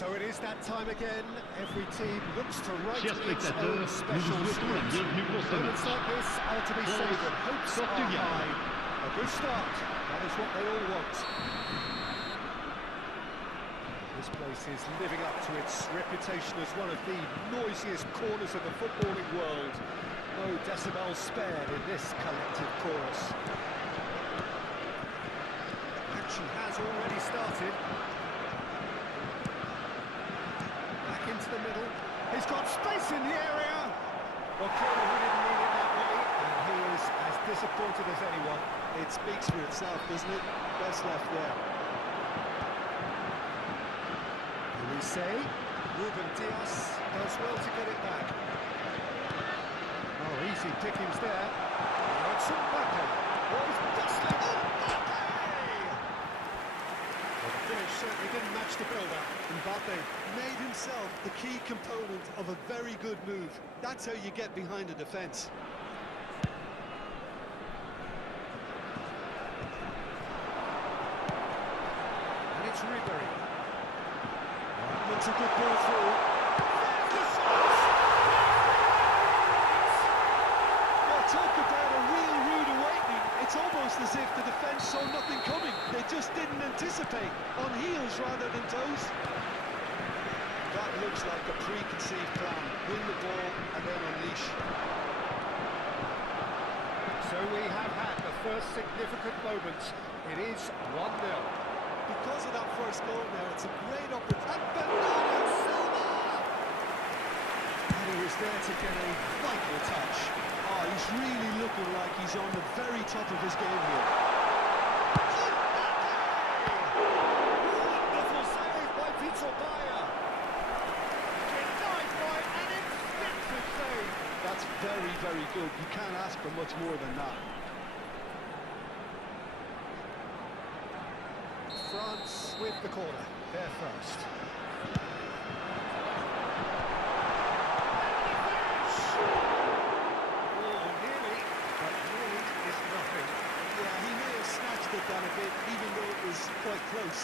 So it is that time again. Every team looks to write Chers its own spectateurs, nous special vous souhaitons la script. bienvenue pour ce Moments match. like this are to be savoured. Hopes are Portugal. high. A good start. That is what they all want. This place is living up to its reputation as one of the noisiest corners of the footballing world. No decibels spared in this collective chorus. Action has already started. Back into the middle. He's got space in the area. Well, clearly he didn't mean it that way, and he is as disappointed as anyone. It speaks for itself, doesn't it? Best left there. Say, Ruben Dias does well to get it back. Oh, easy pickings there. Now it's Mbappe. Oh, he's bustling. Mbappe! Well, the finish certainly didn't match the build-up. Mbappe made himself the key component of a very good move. That's how you get behind a defence. And it's Ribery. It's a good ball through. Well, talk about a real rude awakening. It's almost as if the defence saw nothing coming. They just didn't anticipate. On heels rather than toes. That looks like a preconceived plan. Win the ball and then unleash. So we have had the first significant moment. It is 1-0. Because of that first goal now, it's a great opportunity. And he was there to get a vital touch. Oh, he's really looking like he's on the very top of his game here. Wonderful save by Vitor Bayer. Denied by an instinctive save. That's very, very good. You can't ask for much more than that. France with the corner, there first. Oh, nearly, but nearly is nothing. Yeah, he may have snatched it down a bit, even though it was quite close.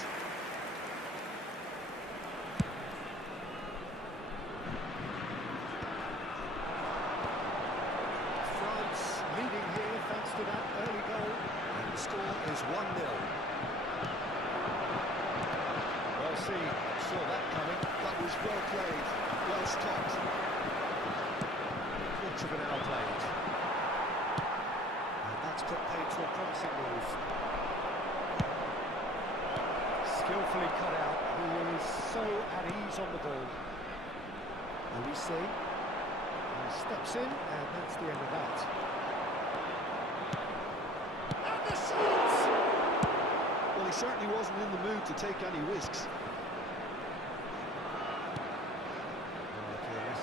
France leading here thanks to that early goal. And the score is 1-0. Saw that coming. That was well played, well stopped. Much of an outplayed. And that's put paid to a promising move. Skillfully cut out. He is so at ease on the ball. Olise. Steps in, and that's the end of that. And the shot! Well, he certainly wasn't in the mood to take any risks.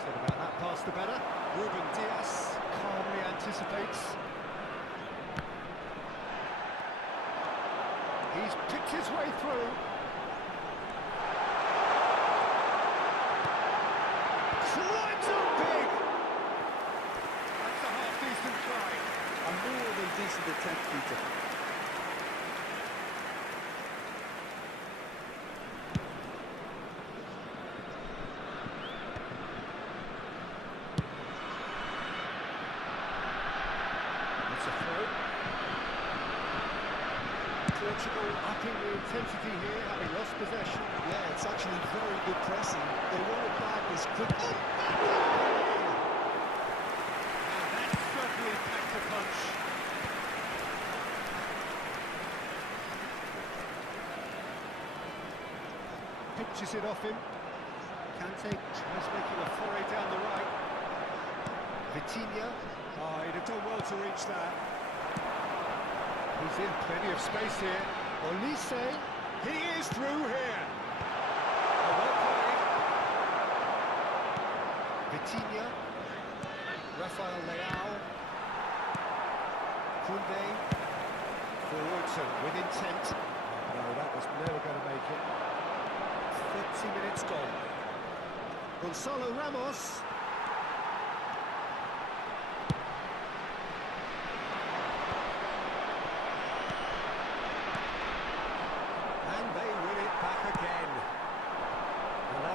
About that pass the better. Ruben Dias calmly anticipates. He's picked his way through. Climbs up big. That's a half-decent try. A more than decent attempt, Peter. Portugal upping the intensity here, having lost possession. Yeah, it's actually very good pressing. They want it back as quickly. And that certainly packed a punch. Pitches it off him. Kante tries making a foray down the right. Vitinha. Oh, he'd have done well to reach that. He's in plenty of space here. Olise, he is through here. Oh, well played. Vitinha, Rafael Leao, Koundé, forwards and with intent. Oh, no, that was never going to make it. 30 minutes gone. Gonzalo Ramos.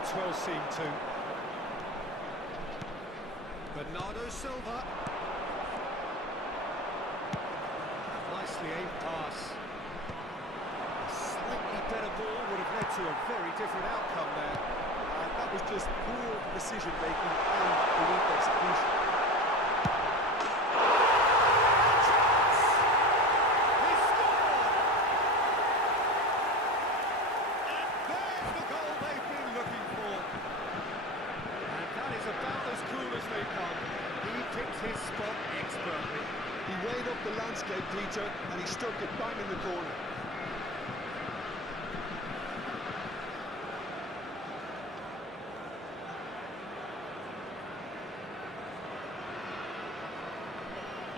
it's well seen too. Bernardo Silva. Nicely aimed pass. A slightly better ball would have led to a very different outcome there. That was just poor decision-making and elite execution. He scored! And there's the goal they've been looking for. And that is about as cool as they come. He picked his spot expertly. He weighed up the landscape, Peter, and he stuck it bang in the corner.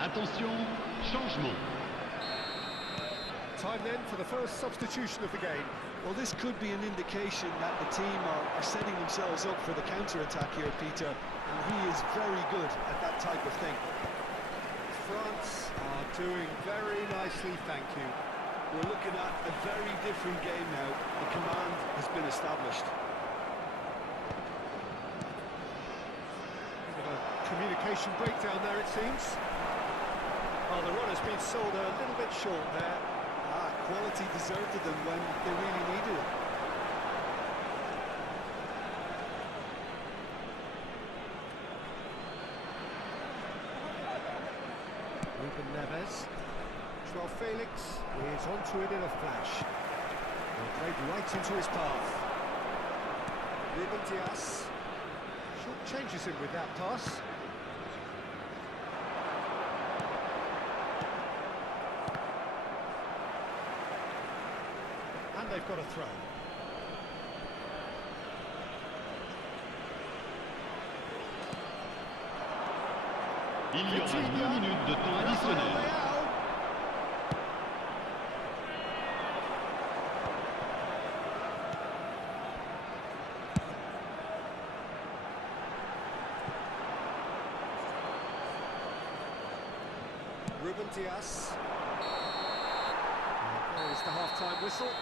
Attention, changement. Time then for the first substitution of the game. Well, this could be an indication that the team are setting themselves up for the counter-attack here, Peter, and he is very good at that type of thing. France are doing very nicely, thank you. We're looking at a very different game now. The command has been established. Bit of a communication breakdown there, it seems. Oh, the run has been sold a little bit short there. Quality deserted them when they really needed it. Ruben Neves. Joao Felix is onto it in a flash. Well, played right into his path. Ruben Dias short changes him with that pass. And they've got a throw. Il y aura 2 minutes de temps additionnel. Ruben Dias. There is the half-time whistle.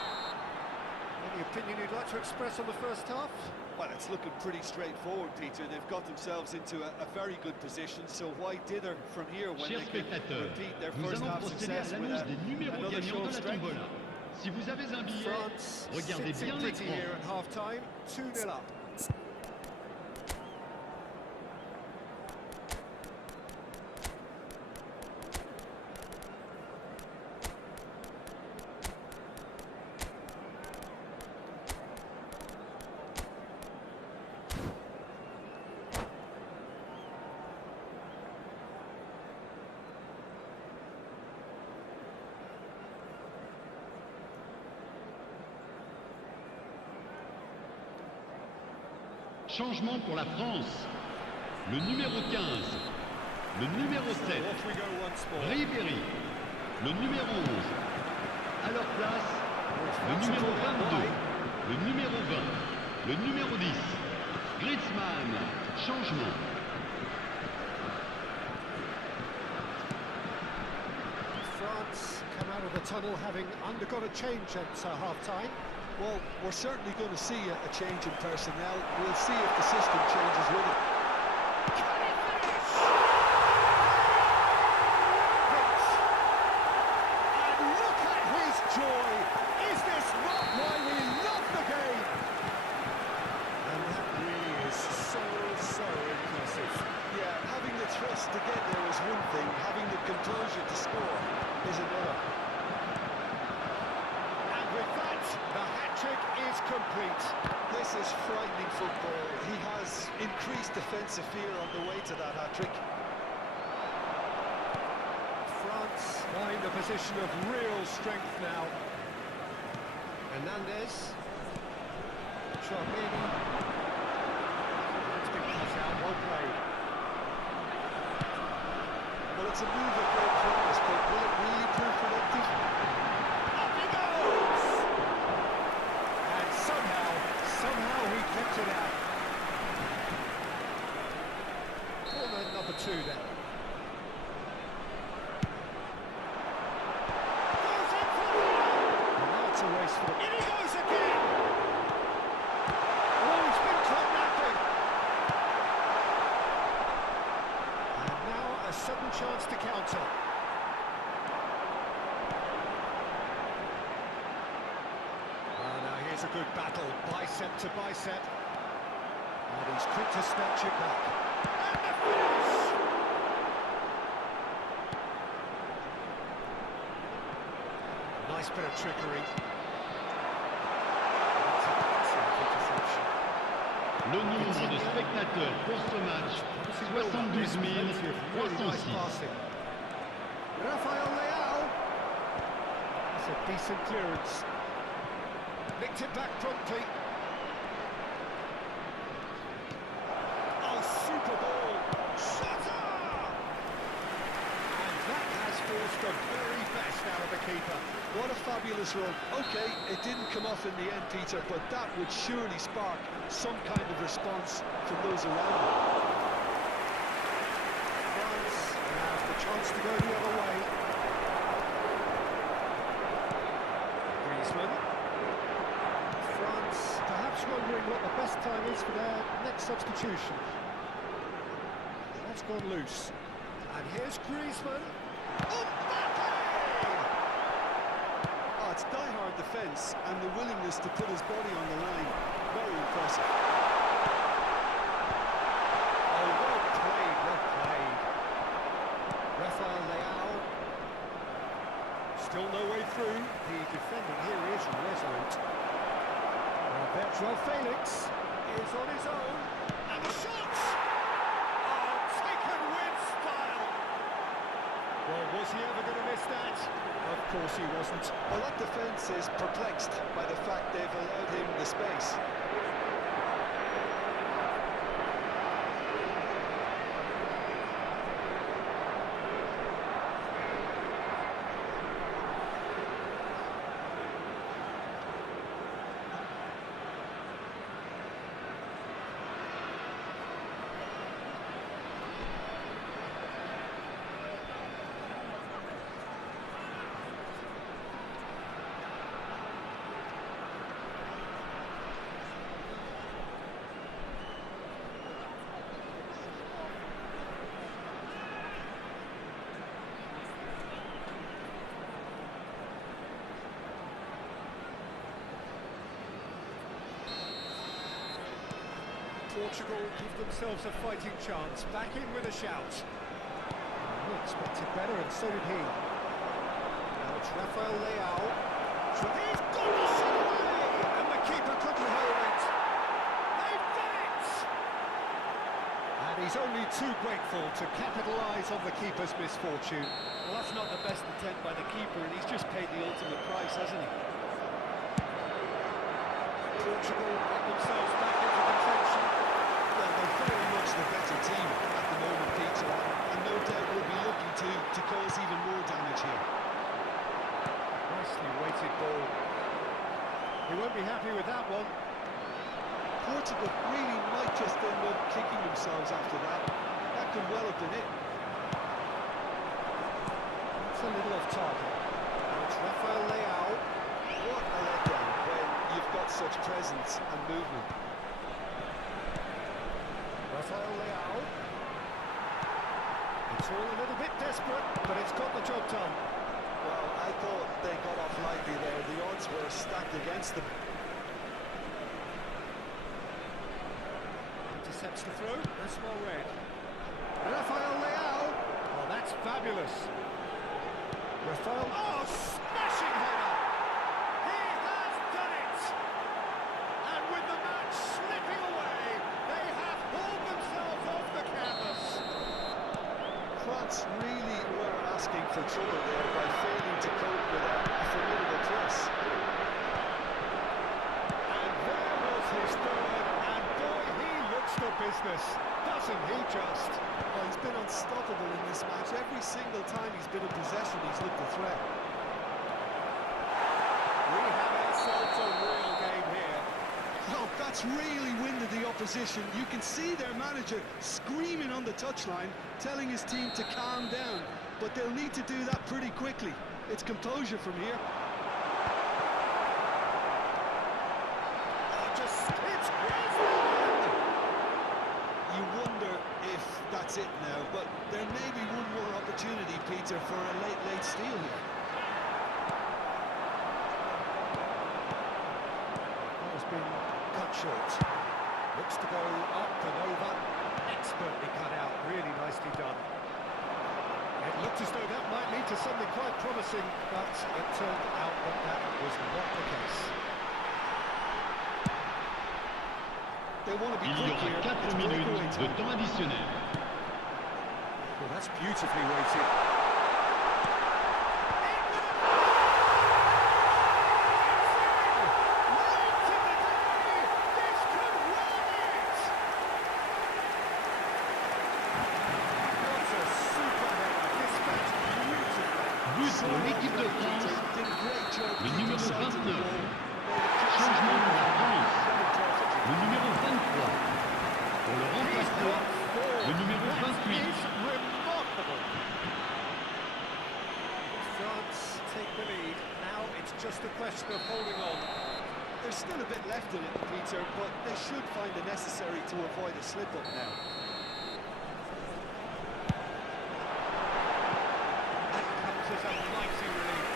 Any opinion you'd like to express on the first half? Well, it's looking pretty straightforward, Peter. They've got themselves into a very good position, so why dither from here when Chers they can spectateurs, repeat their nous first allons half procéder à success with l'annonce des numéros another show gagnants of de la strength? tombola. Si vous avez un billet, France regardez sits in bien pretty l'écran. here at half-time, 2-0 up. Changement pour la France. Le numéro 15, le numéro 7, Off we go once more. Ribéry, le numéro 11. À leur place, le France numéro are called 22, out le numéro 20, le numéro 10. Griezmann, changement. France come out of the tunnel having undergone a change at half-time. Well, we're certainly going to see a change in personnel. We'll see if the system changes with it. Can he finish? And look at his joy! Is this not why we love the game? And that really is so impressive. Yeah, having the thrust to get there is one thing, having the composure to score is another. And with that, the hat-trick is complete. This is frightening football. He has increased defensive fear on the way to that hat-trick. France find a position of real strength now. Hernandez. Chouameni. It's been cut out, well played. Well, it's a move of great promise, but will it really prove productive? Up he goes! And somehow he kept it out. Corner number 2 then. Goes in for the goal! And now it's a race for the... In he goes again! Oh, he's been was a good battle, bicep to bicep. And he's quick to snatch it back. And the finish! Nice bit of trickery. That's a massive interception. Le nombre de spectateurs pour ce match, 72 306. Rafael Leao. That's a decent clearance. Nicked it back promptly. Oh, super ball. Shutter! And that has forced the very best out of the keeper. What a fabulous run. OK, it didn't come off in the end, Peter, but that would surely spark some kind of response from those around him. France have the chance to go the other way. Griezmann. France perhaps wondering what the best time is for their next substitution. That's gone loose. And here's Griezmann. Oh, it's die-hard defence and the willingness to put his body on the line. Very impressive. Oh, well played, well played. Rafael Leao. Still no way through. The defending here is resolute. There, Joao Felix is on his own. And the shot! Oh, taken with style. Well, was he ever going to miss that? Of course he wasn't. Well, that defence is perplexed by the fact they've allowed him the space. Portugal give themselves a fighting chance, back in with a shout. He expected better, and so did he. Now it's Rafael Leao. He's got the shot away! And the keeper couldn't hold it. They've done it! And he's only too grateful to capitalise on the keeper's misfortune. Well, that's not the best attempt by the keeper, and he's just paid the ultimate price, hasn't he? Portugal get themselves back into contention. Well, they're very much the better team at the moment, Peter, and no doubt will be looking to cause even more damage here. Nicely weighted ball. He won't be happy with that one. Portugal really might just end up kicking themselves after that. That could well have been it. That's a little off target. Now it's Rafael Leao. What a letdown when you've got such presence and movement. Rafael Leao. It's all a little bit desperate, but it's got the job done. Well, I thought they got off lightly there. The odds were stacked against them. Intercepts the throw. That's well read. Rafael Leao. Oh, that's fabulous. Rafael. Oh, smashing header. He has done it. And with the match slipping away, they have hauled themselves off the canvas. France really were asking for trouble there by failing to cope with a formidable press. And there was his third, and boy, he looks the business, doesn't he just? Well, he's been unstoppable in this match. Every single time he's been in possession, he's looked a threat. We have ourselves a real game here. Oh, that's really winded the opposition. You can see their manager screaming on the touchline, telling his team to calm down. But they'll need to do that pretty quickly. It's composure from here. Oh, just skips Griezmann. You wonder if that's it now, but there may be one more opportunity, Peter, for a late steal here. to go up and over. Expertly cut out, really nicely done. It looked as though that might lead to something quite promising, but it turned out that that was not the case. They want to be Il y quick aura here. 4 It's minutes breakaway de time. temps additionnel. Well, that's beautifully weighted. But pour l'équipe de France, Did a great job le keeping numéro sight of the 29. ball. Changement pour la France, le numéro 23. Pour le remplacement, le numéro 28. Remarkable. France take the lead. Now it's just a question of holding on. There's still a bit left in it, Peter, but they should find it necessary to avoid a slip-up now. That comes as a mighty relief.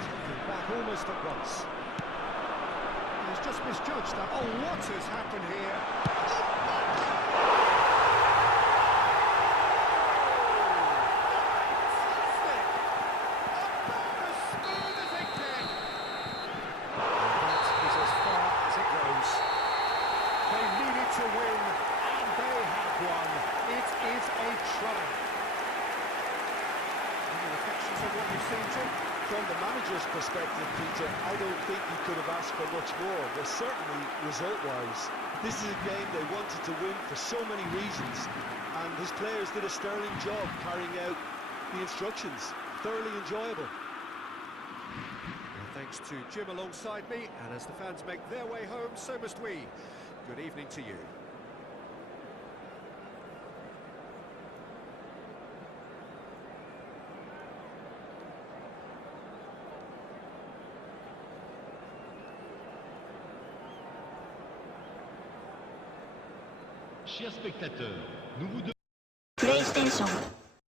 Taken back almost at once. He's just misjudged that. Oh, what has happened here? Fantastic! About as smooth as it can. That is as far as it goes. They needed to win, and they have won. It is a triumph. Any reflections on what you've seen, Tim? From the manager's perspective, Peter, I don't think he could have asked for much more. Well, certainly, result-wise, this is a game they wanted to win for so many reasons, and his players did a sterling job carrying out the instructions. Thoroughly enjoyable. Well, thanks to Jim alongside me, and as the fans make their way home, so must we. Good evening to you. Chers spectateurs, nous vous demandons... PlayStation